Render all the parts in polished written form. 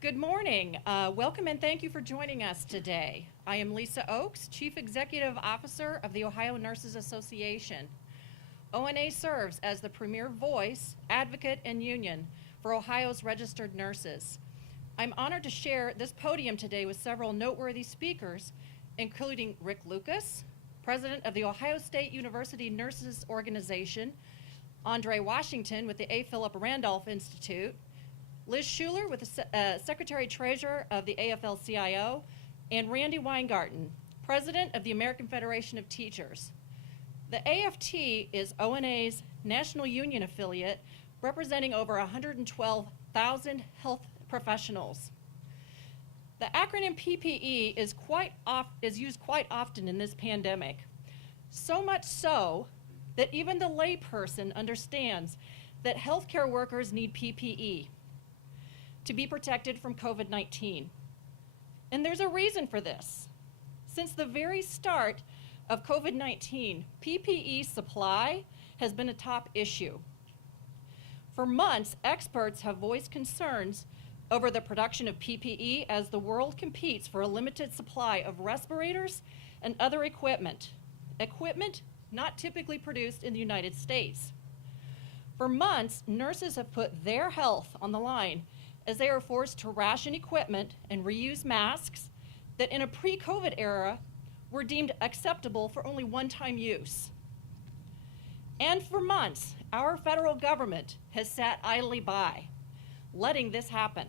Good morning. Welcome and thank you for joining us today. I am Lisa Oakes, Chief Executive Officer of the Ohio Nurses Association. ONA serves as the premier voice, advocate, and union for Ohio's registered nurses. I'm honored to share this podium today with several noteworthy speakers, including Rick Lucas, President of the Ohio State University Nurses Organization, Andre Washington with the A. Philip Randolph Institute, Liz Schuler with the Secretary-Treasurer of the Afl-Cio, and Randy Weingarten, President of the American Federation of Teachers. The AFT is ONA's national union affiliate, representing over 112,000 health professionals. The acronym PPE is used quite often in this pandemic, so much so that even the layperson understands that healthcare workers need PPE to be protected from COVID-19. And there's a reason for this. Since the very start of COVID-19, PPE supply has been a top issue. For months, experts have voiced concerns over the production of PPE as the world competes for a limited supply of respirators and other equipment not typically produced in the United States. For months, nurses have put their health on the line as they are forced to ration equipment and reuse masks that in a pre-COVID era were deemed acceptable for only one-time use. And for months, our federal government has sat idly by, letting this happen.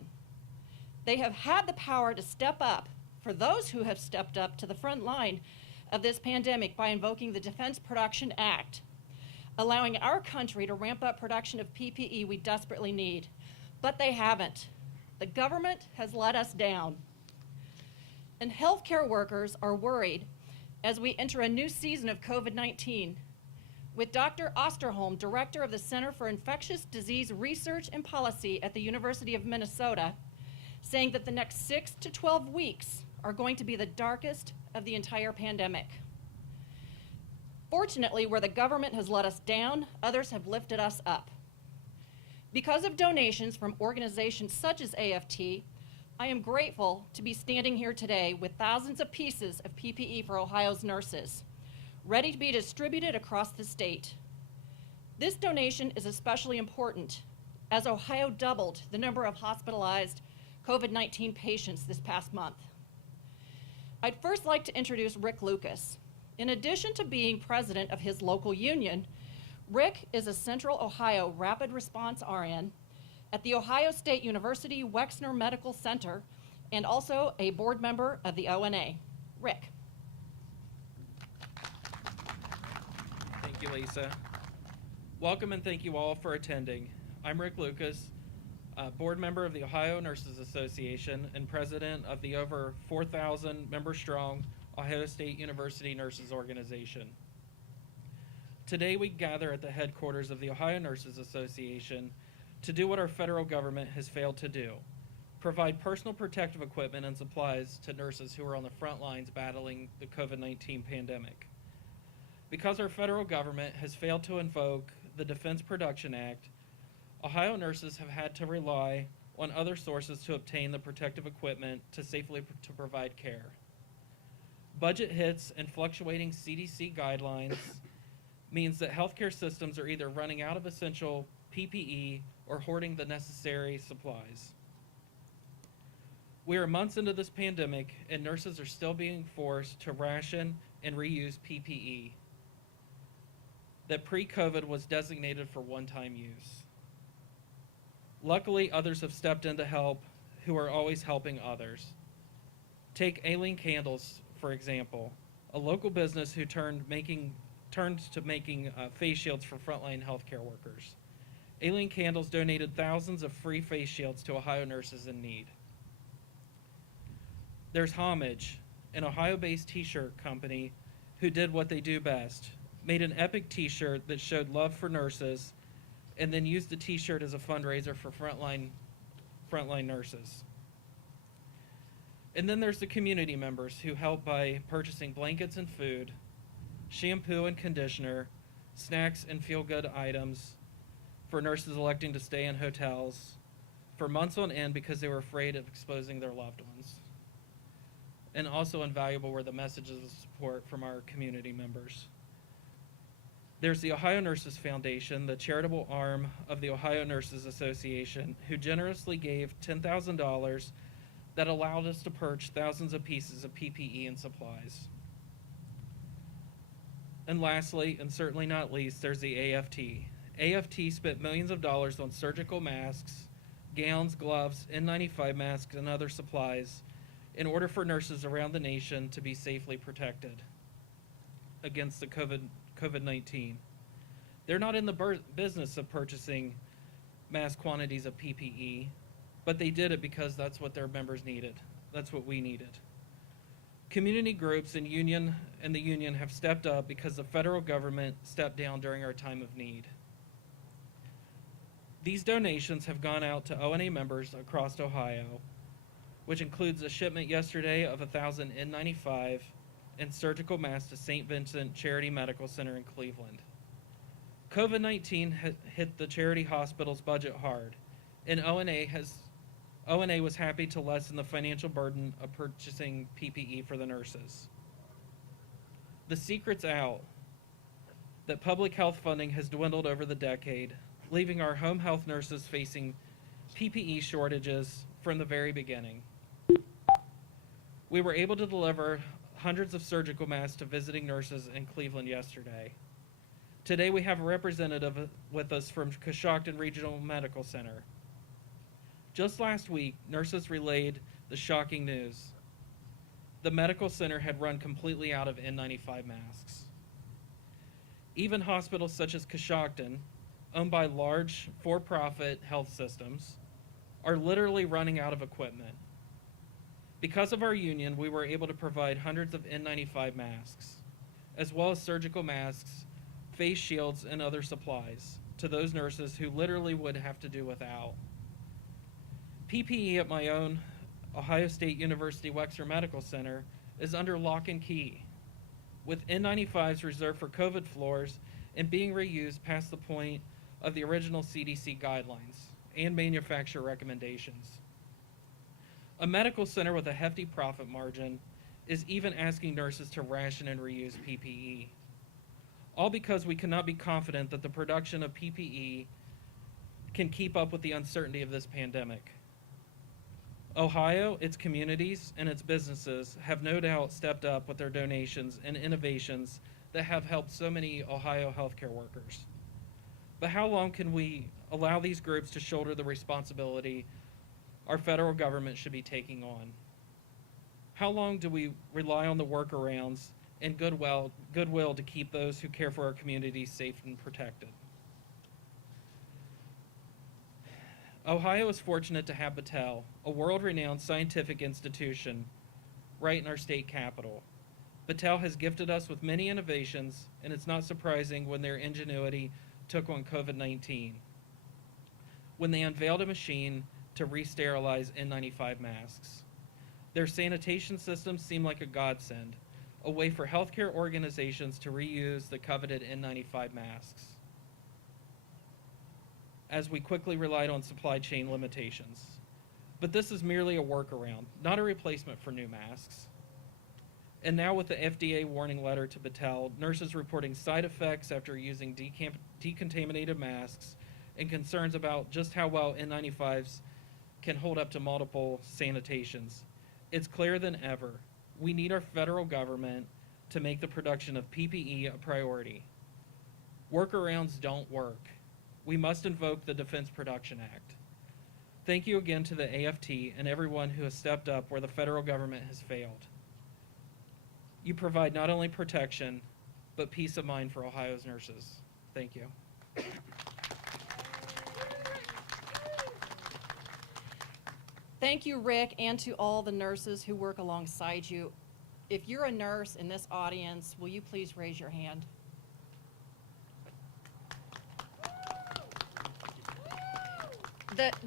They have had the power to step up for those who have stepped up to the front line of this pandemic by invoking the Defense Production Act, allowing our country to ramp up production of PPE we desperately need. But they haven't. The government has let us down. And healthcare workers are worried as we enter a new season of COVID-19, with Dr. Osterholm, Director of the Center for Infectious Disease Research and Policy at the University of Minnesota, saying that the next 6 to 12 weeks are going to be the darkest of the entire pandemic. Fortunately, where the government has let us down, others have lifted us up. Because of donations from organizations such as AFT, I am grateful to be standing here today with thousands of pieces of PPE for Ohio's nurses, ready to be distributed across the state. This donation is especially important as Ohio doubled the number of hospitalized COVID-19 patients this past month. I'd first like to introduce Rick Lucas. In addition to being president of his local union, Rick is a Central Ohio Rapid Response RN at the Ohio State University Wexner Medical Center and also a board member of the ONA. Rick. Thank you, Lisa. Welcome and thank you all for attending. I'm Rick Lucas, board member of the Ohio Nurses Association and president of the over 4,000 member strong Ohio State University Nurses Organization. Today we gather at the headquarters of the Ohio Nurses Association to do what our federal government has failed to do: provide personal protective equipment and supplies to nurses who are on the front lines battling the COVID-19 pandemic. Because our federal government has failed to invoke the Defense Production Act, Ohio nurses have had to rely on other sources to obtain the protective equipment to safely provide care. Budget hits and fluctuating CDC guidelines means that healthcare systems are either running out of essential PPE or hoarding the necessary supplies. We are months into this pandemic and nurses are still being forced to ration and reuse PPE that pre-COVID was designated for one-time use. Luckily, others have stepped in to help who are always helping others. Take Aileen Candles, for example, a local business who turned to making face shields for frontline healthcare workers. Aileen Candles donated thousands of free face shields to Ohio nurses in need. There's Homage, an Ohio-based t-shirt company who did what they do best, made an epic t-shirt that showed love for nurses and then used the t-shirt as a fundraiser for frontline nurses. And then there's the community members who help by purchasing blankets and food, shampoo and conditioner, snacks and feel-good items for nurses electing to stay in hotels, for months on end because they were afraid of exposing their loved ones. And also invaluable were the messages of support from our community members. There's the Ohio Nurses Foundation, the charitable arm of the Ohio Nurses Association, who generously gave $10,000 that allowed us to purchase thousands of pieces of PPE and supplies. And lastly, and certainly not least, there's the AFT. AFT spent millions of dollars on surgical masks, gowns, gloves, N95 masks, and other supplies in order for nurses around the nation to be safely protected against the COVID-19. They're not in the business of purchasing mass quantities of PPE, but they did it because that's what their members needed. That's what we needed. Community groups and the union have stepped up because the federal government stepped down during our time of need. These donations have gone out to ONA members across Ohio, which includes a shipment yesterday of 1,000 N95 and surgical masks to St. Vincent Charity Medical Center in Cleveland. COVID-19 hit the charity hospital's budget hard, and ONA was happy to lessen the financial burden of purchasing PPE for the nurses. The secret's out that public health funding has dwindled over the decade, leaving our home health nurses facing PPE shortages from the very beginning. We were able to deliver hundreds of surgical masks to visiting nurses in Cleveland yesterday. Today we have a representative with us from Coshocton Regional Medical Center. Just last week, nurses relayed the shocking news. The medical center had run completely out of N95 masks. Even hospitals such as Coshocton, owned by large for-profit health systems, are literally running out of equipment. Because of our union, we were able to provide hundreds of N95 masks, as well as surgical masks, face shields, and other supplies to those nurses who literally would have to do without. PPE at my own Ohio State University Wexner Medical Center is under lock and key, with N95s reserved for COVID floors and being reused past the point of the original CDC guidelines and manufacturer recommendations. A medical center with a hefty profit margin is even asking nurses to ration and reuse PPE, all because we cannot be confident that the production of PPE can keep up with the uncertainty of this pandemic. Ohio, its communities, and its businesses have no doubt stepped up with their donations and innovations that have helped so many Ohio healthcare workers. But how long can we allow these groups to shoulder the responsibility our federal government should be taking on? How long do we rely on the workarounds and goodwill to keep those who care for our communities safe and protected? Ohio is fortunate to have Battelle, a world-renowned scientific institution, right in our state capital. Battelle has gifted us with many innovations, and it's not surprising when their ingenuity took on COVID-19, when they unveiled a machine to re-sterilize N95 masks. Their sanitation systems seem like a godsend, a way for healthcare organizations to reuse the coveted N95 masks, as we quickly relied on supply chain limitations. But this is merely a workaround, not a replacement for new masks. And now with the FDA warning letter to Battelle, nurses reporting side effects after using decontaminated masks, and concerns about just how well N95s can hold up to multiple sanitations, it's clearer than ever. We need our federal government to make the production of PPE a priority. Workarounds don't work. We must invoke the Defense Production Act. Thank you again to the AFT and everyone who has stepped up where the federal government has failed. You provide not only protection, but peace of mind for Ohio's nurses. Thank you. Thank you, Rick, and to all the nurses who work alongside you. If you're a nurse in this audience, will you please raise your hand?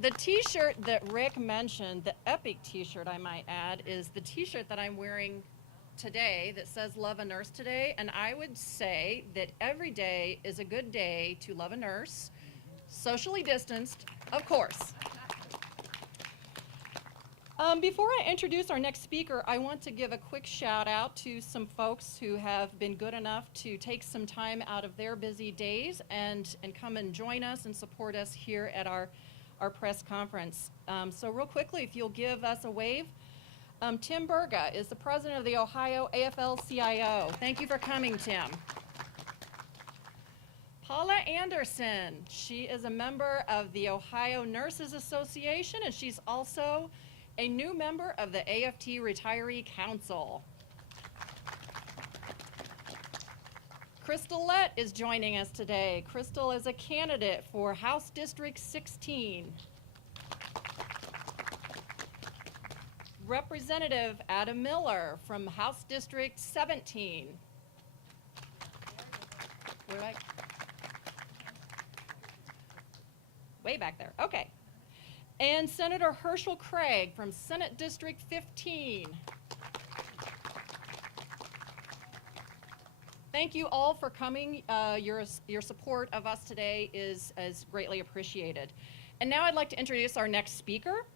The t-shirt that Rick mentioned, the Epic t-shirt I might add, is the t-shirt that I'm wearing today that says Love a Nurse today, and I would say that every day is a good day to love a nurse, socially distanced, of course. Before I introduce our next speaker, I want to give a quick shout out to some folks who have been good enough to take some time out of their busy days and come and join us and support us here at our press conference. So real quickly, if you'll give us a wave. Tim Burga is the president of the Ohio Afl-Cio. Thank you for coming, Tim. Paula Anderson, she is a member of the Ohio Nurses Association, and she's also a new member of the AFT Retiree Council. Crystal Lett is joining us today. Crystal is a candidate for House District 16. Representative Adam Miller from House District 17. Where did I? Way back there, okay. And Senator Herschel Craig from Senate District 15. Thank you all for coming. Your support of us today is greatly appreciated. And now I'd like to introduce our next speaker.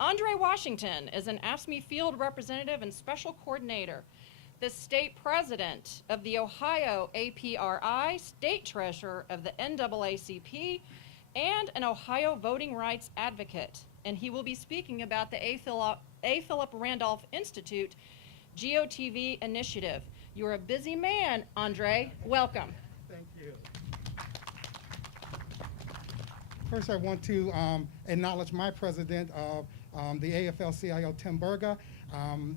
Andre Washington is an AFSCME field representative and special coordinator, the state president of the Ohio APRI, state treasurer of the NAACP, and an Ohio voting rights advocate. And he will be speaking about the A. Philip Randolph Institute GOTV initiative. You're a busy man, Andre. Welcome. Thank you. First, I want to acknowledge my president of the AFL-CIO, Tim Burga,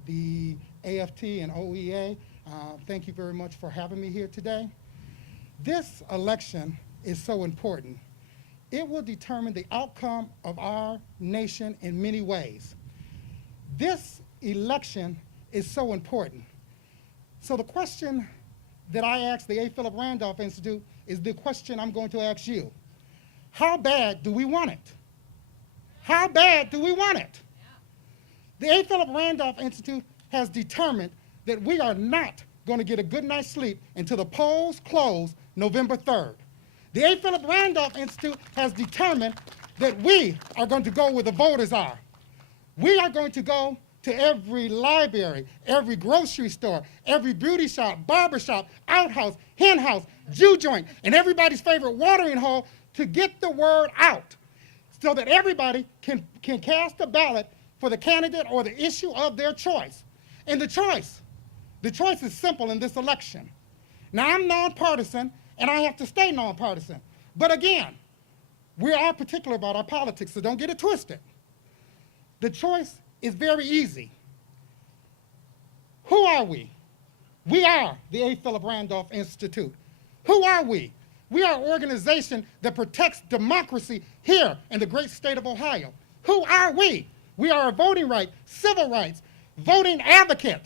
the AFT and OEA. Thank you very much for having me here today. This election is so important. It will determine the outcome of our nation in many ways. This election is so important. So the question that I asked the A. Philip Randolph Institute is the question I'm going to ask you. How bad do we want it? How bad do we want it? The A. Philip Randolph Institute has determined that we are not going to get a good night's sleep until the polls close November 3rd. The A. Philip Randolph Institute has determined that we are going to go where the voters are. We are going to go to every library, every grocery store, every beauty shop, barber shop, outhouse, hen house, Jew joint, and everybody's favorite watering hole to get the word out so that everybody can cast a ballot for the candidate or the issue of their choice. And the choice is simple in this election. Now, I'm nonpartisan, and I have to stay nonpartisan. But again, we are particular about our politics, so don't get it twisted. The choice is very easy. Who are we? We are the A. Philip Randolph Institute. Who are we? We are an organization that protects democracy here in the great state of Ohio. Who are we? We are a voting rights, civil rights, voting advocate,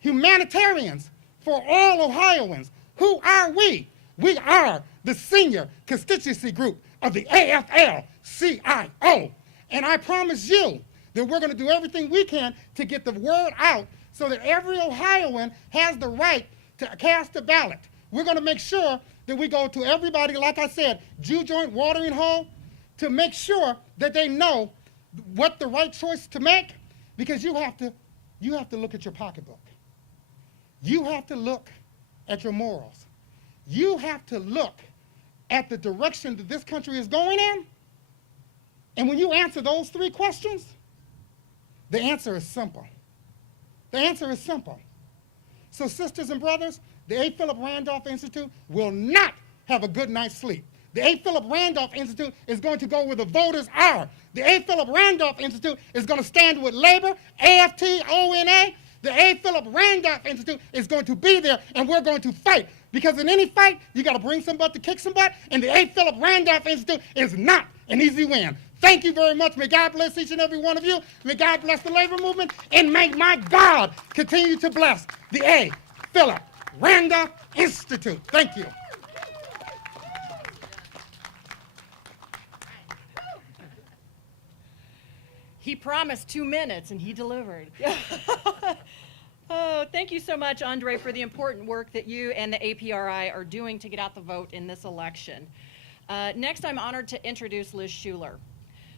humanitarians for all Ohioans. Who are we? We are the senior constituency group of the AFL-CIO. And I promise you that we're going to do everything we can to get the word out so that every Ohioan has the right to cast a ballot. We're going to make sure that we go to everybody, like I said, Jew joint, watering hole, to make sure that they know what the right choice to make, because you have to look at your pocketbook. You have to look at your morals. You have to look at the direction that this country is going in. And when you answer those three questions, the answer is simple. The answer is simple. So sisters and brothers, the A. Philip Randolph Institute will not have a good night's sleep. The A. Philip Randolph Institute is going to go where the voters are. The A. Philip Randolph Institute is going to stand with labor, AFT, ONA. The A. Philip Randolph Institute is going to be there, and we're going to fight. Because in any fight, you got to bring some butt to kick some butt, and the A. Philip Randolph Institute is not an easy win. Thank you very much. May God bless each and every one of you. May God bless the labor movement, and may my God continue to bless the A. Philip Randolph Institute. Thank you. He promised 2 minutes, and he delivered. Oh, thank you so much, Andre, for the important work that you and the APRI are doing to get out the vote in this election. Next, I'm honored to introduce Liz Schuler.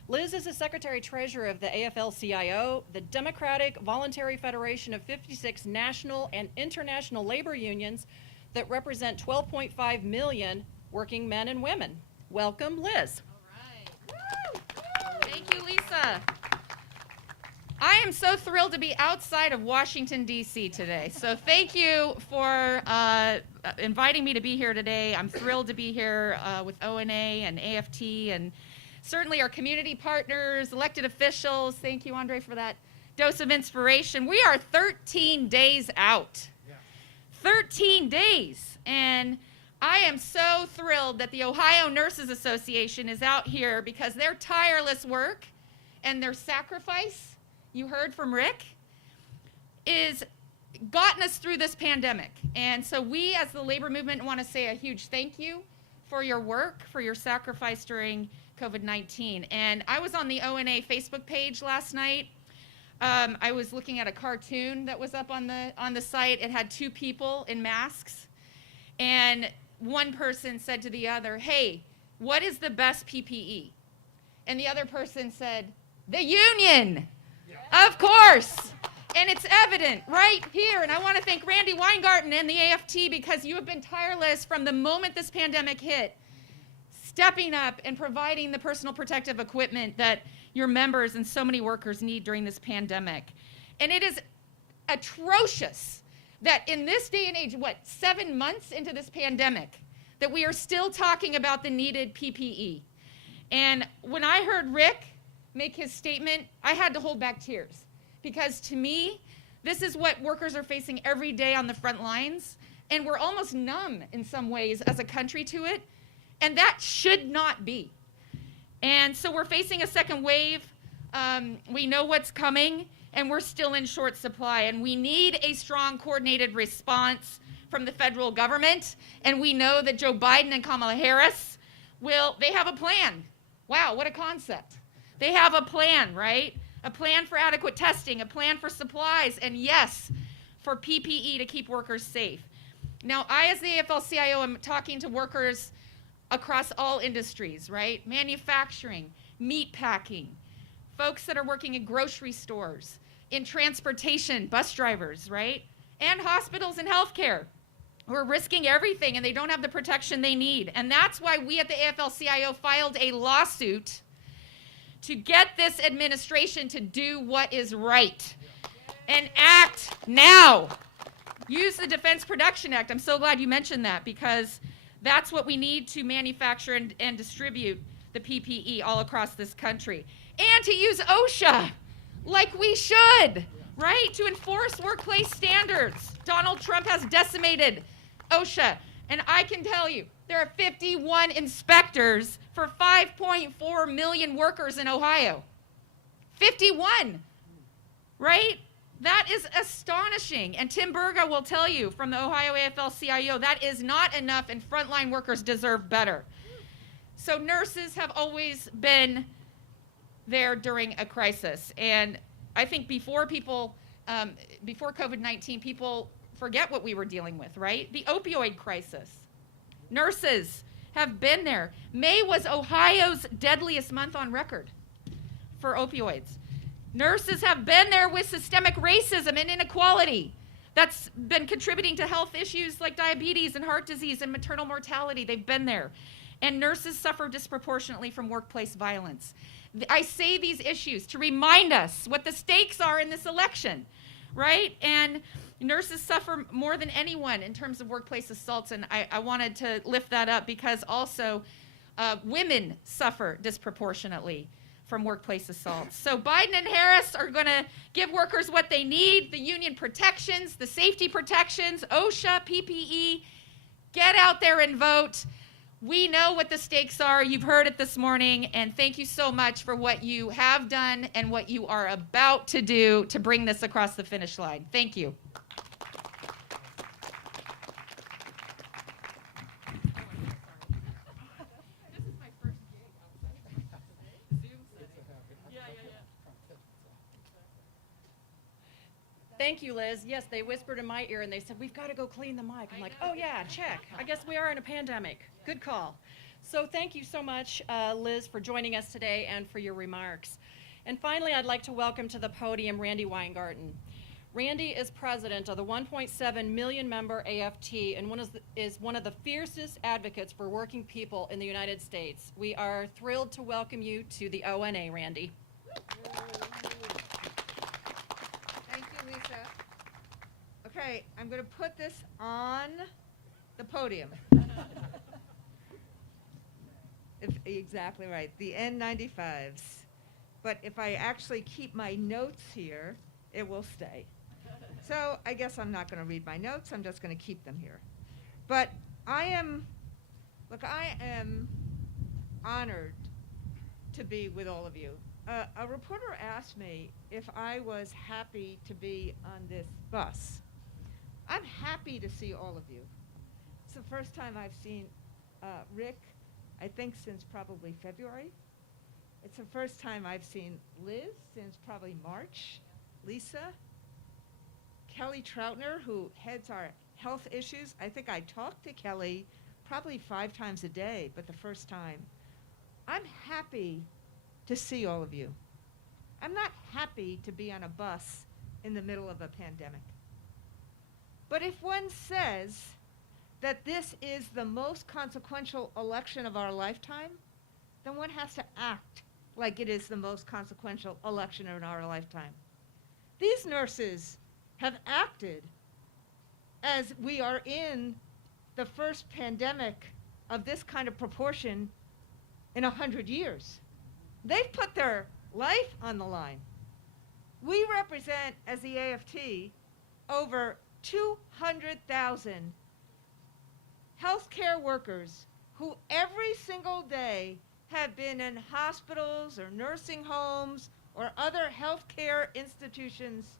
Liz is the Secretary-Treasurer of the Afl-Cio, the Democratic Voluntary Federation of 56 national and international labor unions that represent 12.5 million working men and women. Welcome, Liz. All right. Thank you, Lisa. I am so thrilled to be outside of Washington, D.C. today. So thank you for inviting me to be here today. I'm thrilled to be here with ONA and AFT and certainly our community partners, elected officials. Thank you, Andre, for that dose of inspiration. We are 13 days out. Yeah. 13 days. And I am so thrilled that the Ohio Nurses Association is out here because their tireless work and their sacrifice, you heard from Rick, is gotten us through this pandemic. And so we as the labor movement want to say a huge thank you for your work, for your sacrifice during COVID-19. And I was on the ONA Facebook page last night. I was looking at a cartoon that was up on the site. It had two people in masks. And one person said to the other, "Hey, what is the best PPE?" And the other person said, "The union." Yeah. Of course. And it's evident right here. And I want to thank Randy Weingarten and the AFT because you have been tireless from the moment this pandemic hit, stepping up and providing the personal protective equipment that your members and so many workers need during this pandemic. And it is atrocious that in this day and age, 7 months into this pandemic, that we are still talking about the needed PPE. And when I heard Rick make his statement, I had to hold back tears. Because to me, this is what workers are facing every day on the front lines. And we're almost numb in some ways as a country to it. And that should not be. And so we're facing a second wave. We know what's coming, and we're still in short supply. And we need a strong, coordinated response from the federal government. And we know that Joe Biden and Kamala Harris they have a plan. Wow, what a concept. They have a plan, right? A plan for adequate testing, a plan for supplies, and yes, for PPE to keep workers safe. Now, I, as the Afl-Cio, am talking to workers across all industries, right? Manufacturing, meat packing, folks that are working in grocery stores, in transportation, bus drivers, right? And hospitals and healthcare who are risking everything and they don't have the protection they need. And that's why we at the Afl-Cio filed a lawsuit to get this administration to do what is right and act now. Use the Defense Production Act. I'm so glad you mentioned that because that's what we need to manufacture and distribute the PPE all across this country. And to use OSHA like we should, right? To enforce workplace standards. Donald Trump has decimated OSHA. And I can tell you, there are 51 inspectors for 5.4 million workers in Ohio. 51, right? That is astonishing. And Tim Berga will tell you from the Ohio Afl-Cio, that is not enough and frontline workers deserve better. So nurses have always been there during a crisis. And I think before COVID-19, people forget what we were dealing with, right? The opioid crisis. Nurses have been there. May was Ohio's deadliest month on record for opioids. Nurses have been there with systemic racism and inequality that's been contributing to health issues like diabetes and heart disease and maternal mortality. They've been there. And nurses suffer disproportionately from workplace violence. I say these issues to remind us what the stakes are in this election, right? And nurses suffer more than anyone in terms of workplace assaults, and I wanted to lift that up because also women suffer disproportionately from workplace assaults. So Biden and Harris are going to give workers what they need, the union protections, the safety protections, OSHA, PPE. Get out there and vote. We know what the stakes are. You've heard it this morning, and thank you so much for what you have done and what you are about to do to bring this across the finish line. Thank you. Thank you, Liz. Yes, they whispered in my ear and they said, "We've got to go clean the mic." I'm like, "Oh yeah, check. I guess we are in a pandemic." Good call. So thank you so much, Liz, for joining us today and for your remarks. And finally, I'd like to welcome to the podium Randy Weingarten. Randy is president of the 1.7 million member AFT and is one of the fiercest advocates for working people in the United States. We are thrilled to welcome you to the ONA, Randy. Thank you, Lisa. Okay, I'm going to put this on the podium. Exactly right, the N95s. But if I actually keep my notes here, it will stay. So I guess I'm not going to read my notes, I'm just going to keep them here. But I am honored to be with all of you. A reporter asked me if I was happy to be on this bus. I'm happy to see all of you. It's the first time I've seen Rick, I think since probably February. It's the first time I've seen Liz since probably March, Lisa, Kelly Troutner, who heads our health issues. I think I talk to Kelly probably 5 times a day, but the first time. I'm happy to see all of you. I'm not happy to be on a bus in the middle of a pandemic. But if one says that this is the most consequential election of our lifetime, then one has to act like it is the most consequential election in our lifetime. These nurses have acted as we are in the first pandemic of this kind of proportion in 100 years. They've put their life on the line. We represent, as the AFT, over 200,000 healthcare workers who every single day have been in hospitals or nursing homes or other healthcare institutions,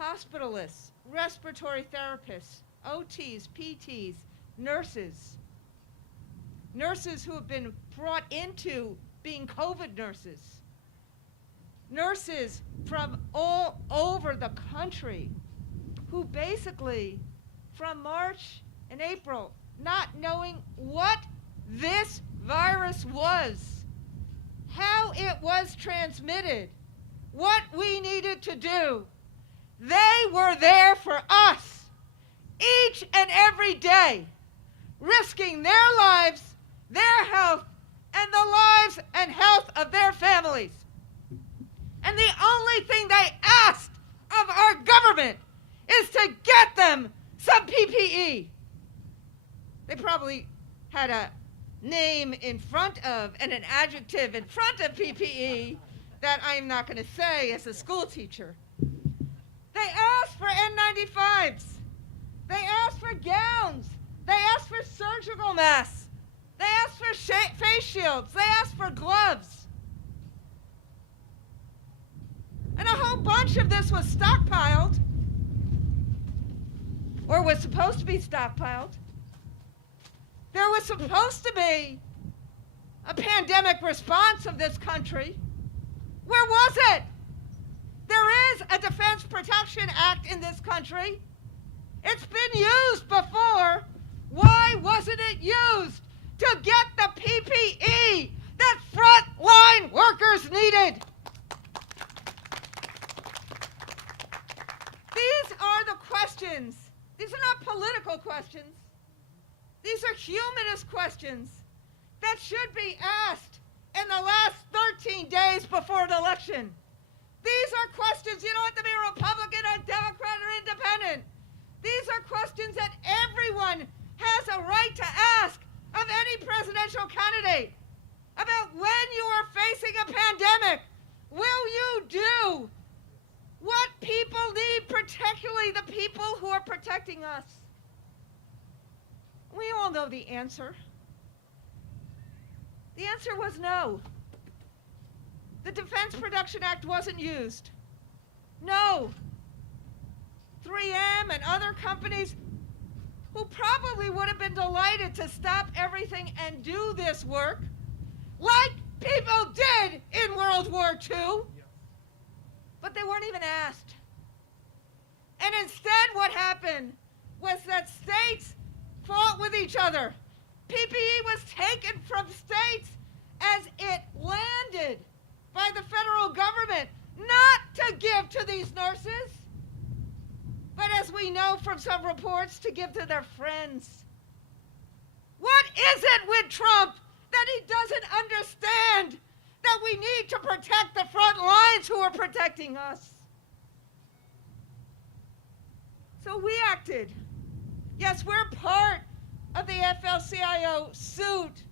hospitalists, respiratory therapists, OTs, PTs, nurses who have been brought into being COVID nurses from all over the country who basically, from March and April, not knowing what this virus was, how it was transmitted, what we needed to do, they were there for us each and every day, risking their lives, their health, and the lives and health of their families. And the only thing they asked of our government is to get them some PPE. They probably had a name in front of and an adjective in front of PPE that I'm not going to say as a school teacher. They asked for N95s. They asked for gowns. They asked for surgical masks. They asked for face shields. They asked for gloves. And a whole bunch of this was stockpiled, or was supposed to be stockpiled. There was supposed to be a pandemic response of this country. Where was it? There is a Defense Production Act in this country. It's been used before. Why wasn't it used to get the PPE that frontline workers needed? These are the questions. These are not political questions. These are humanist questions that should be asked in the last 13 days before an election. These are questions, you don't have to be a Republican or Democrat or independent. These are questions that everyone has a right to ask of any presidential candidate about when you are facing a pandemic. Will you do what people need, particularly the people who are protecting us? We all know the answer. The answer was no. The Defense Production Act wasn't used. No. 3M and other companies who probably would have been delighted to stop everything and do this work, like people did in World War II, but they weren't even asked. And instead what happened was that states fought with each other. PPE was taken from states as it landed by the federal government, not to give to these nurses, but as we know from some reports, to give to their friends. What is it with Trump that he doesn't understand that we need to protect the front lines who are protecting us? So we acted. Yes, we're part of the Afl-Cio suit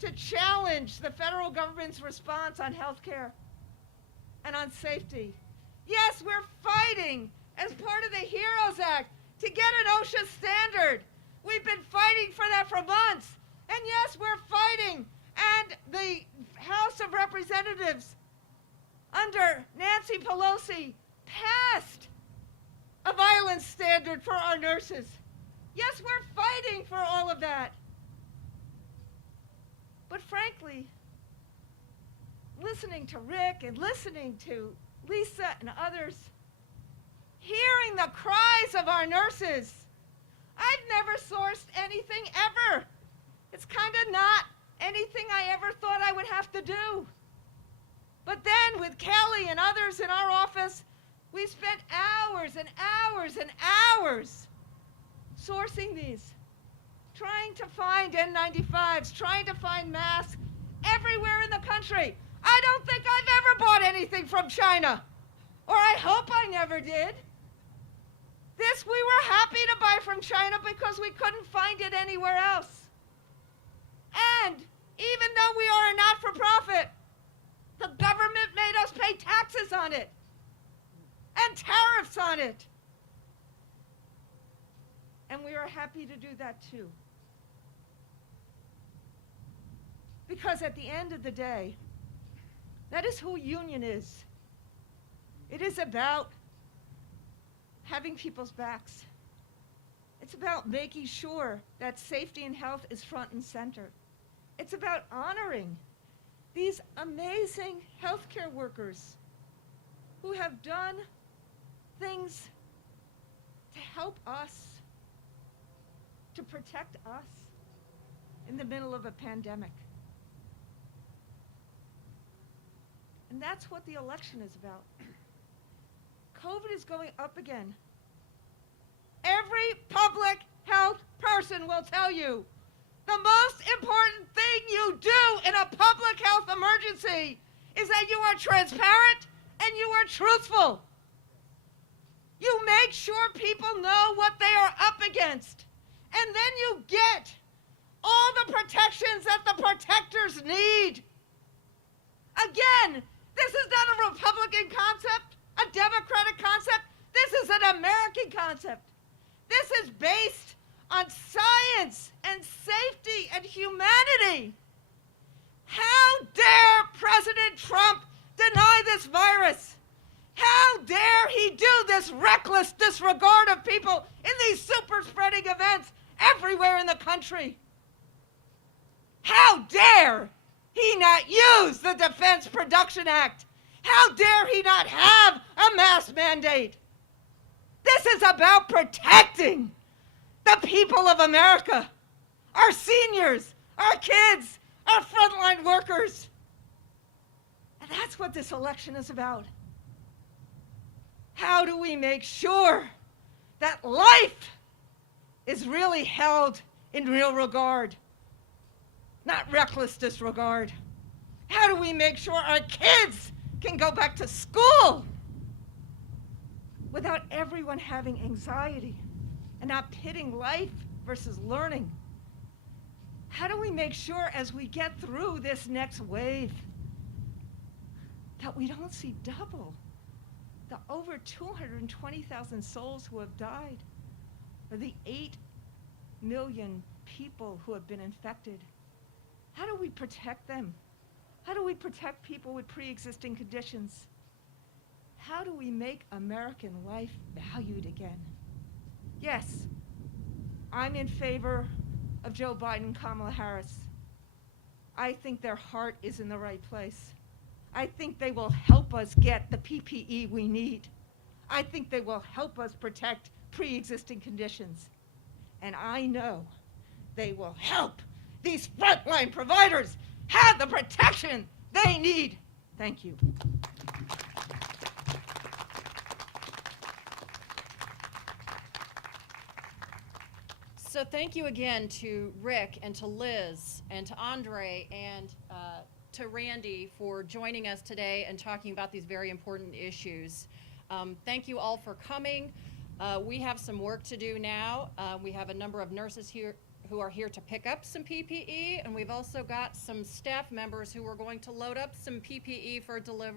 to challenge the federal government's response on health care and on safety. Yes, we're fighting as part of the HEROES Act to get an OSHA standard. We've been fighting for that for months. And yes, we're fighting. And the House of Representatives under Nancy Pelosi passed a violence standard for our nurses. Yes, we're fighting for all of that. But frankly, listening to Rick and listening to Lisa and others, hearing the cries of our nurses, I've never sourced anything ever. It's kind of not anything I ever thought I would have to do. But then with Kelly and others in our office, we spent hours and hours and hours sourcing these, trying to find N95s, trying to find masks everywhere in the country. I don't think I've ever bought anything from China, or I hope I never did. This we were happy to buy from China because we couldn't find it anywhere else. And even though we are a not-for-profit, the government made us pay taxes on it and tariffs on it. And we are happy to do that too. Because at the end of the day, that is who union is. It is about having people's backs. It's about making sure that safety and health is front and center. It's about honoring these amazing healthcare workers who have done things to help us, to protect us in the middle of a pandemic. And that's what the election is about. COVID is going up again. Every public health person will tell you the most important thing you do in a public health emergency is that you are transparent and you are truthful. You make sure people know what they are up against. And then you get all the protections that the protectors need. Again, this is not a Republican concept, a Democratic concept. This is an American concept. This is based on science and safety and humanity. How dare President Trump deny this virus? How dare he do this reckless disregard of people in these super spreading events everywhere in the country? How dare he not use the Defense Production Act? How dare he not have a mask mandate? This is about protecting the people of America, our seniors, our kids, our frontline workers. And that's what this election is about. How do we make sure that life is really held in real regard, not reckless disregard? How do we make sure our kids can go back to school without everyone having anxiety and not pitting life versus learning? How do we make sure as we get through this next wave that we don't see double the over 220,000 souls who have died, or the 8 million people who have been infected? How do we protect them? How do we protect people with pre-existing conditions? How do we make American life valued again? Yes, I'm in favor of Joe Biden and Kamala Harris. I think their heart is in the right place. I think they will help us get the PPE we need. I think they will help us protect pre-existing conditions. And I know they will help these frontline providers have the protection they need. Thank you. So thank you again to Rick and to Liz and to Andre and to Randy for joining us today and talking about these very important issues. Thank you all for coming. We have some work to do now. We have a number of nurses here who are here to pick up some PPE, and we've also got some staff members who are going to load up some PPE for delivery.